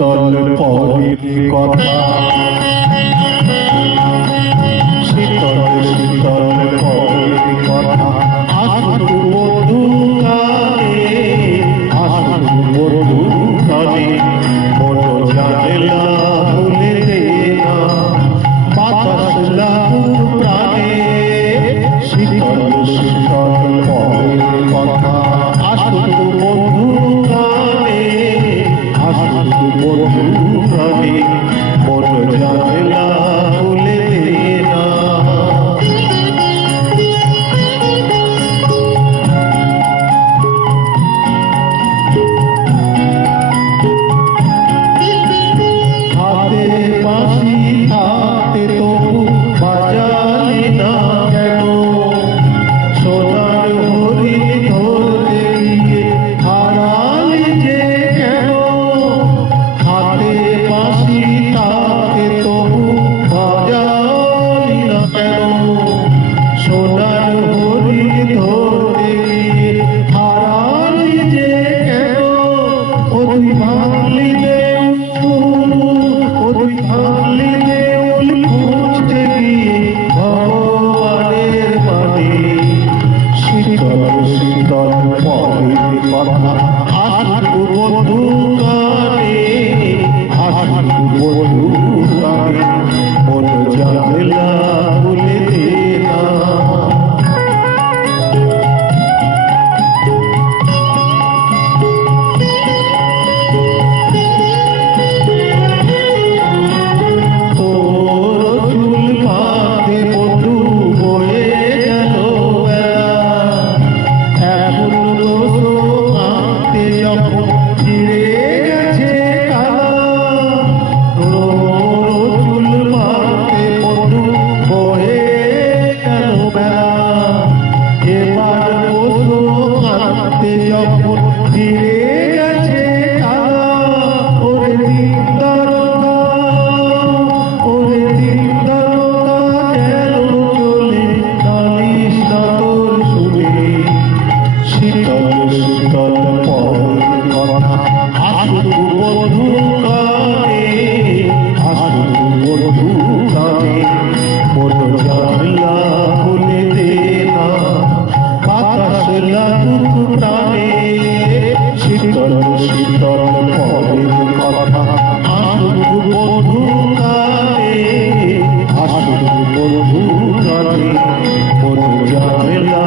শীতল পরের কথা, শীতল শীতল পরের কথা। আসুক বধূ কালে, আসুক বধূ কালে, মন জানেলা ভুলে দে না, বাতাস লাগুক প্রাণে। শীতল শীতল পরের কথা, আসুক বধূ কালে, আসুক বধূ কালে, মন জানেলা ভুলে দে না। হাতে বাঁশি হাতে তবু বাজালি না কেন, সোনার হরিণ ধরতে গিয়ে হারালি যে কেন। হাতে বাঁশি হাতে তবু বাজালি না কেন, সোনার হরিণ ধরতে গিয়ে হারালি যে কেন। ও তুই ভাঙলি দেউল, ও তুই ভাঙলি দেউল খুঁজতে গিয়ে ভগবানের বাণী। শীতল শীতল পরের কথা, আসুক বধূ কালে, আসুক বধূ কালে, মন জানেলা ভুলে দে না। তোর চুল পাতে বধূ বয়ে গেল বেলা, এখন রোজো আনতে যখন ফিরে গেছে কালা। তোর চুল পাতে বধূ বয়ে গেল বেলা, এবার রোজো আনতে যখন ফিরে গেছে কালা। ওরে দিন দারোগা, ওরে দিন দারোগা, গেল চলে নালিশ না তোর শুনে। শীতল শীতল পরের কথা, আসুক বধূ কালে, আসুক বধূ কালে, মন জানলা ভুলে দে না, বাতাস লাগুক প্রাণে। শীতল শীতল পরের কথা, আসুক বধূ কালে, আসুক বধূ কালে, মন জানলা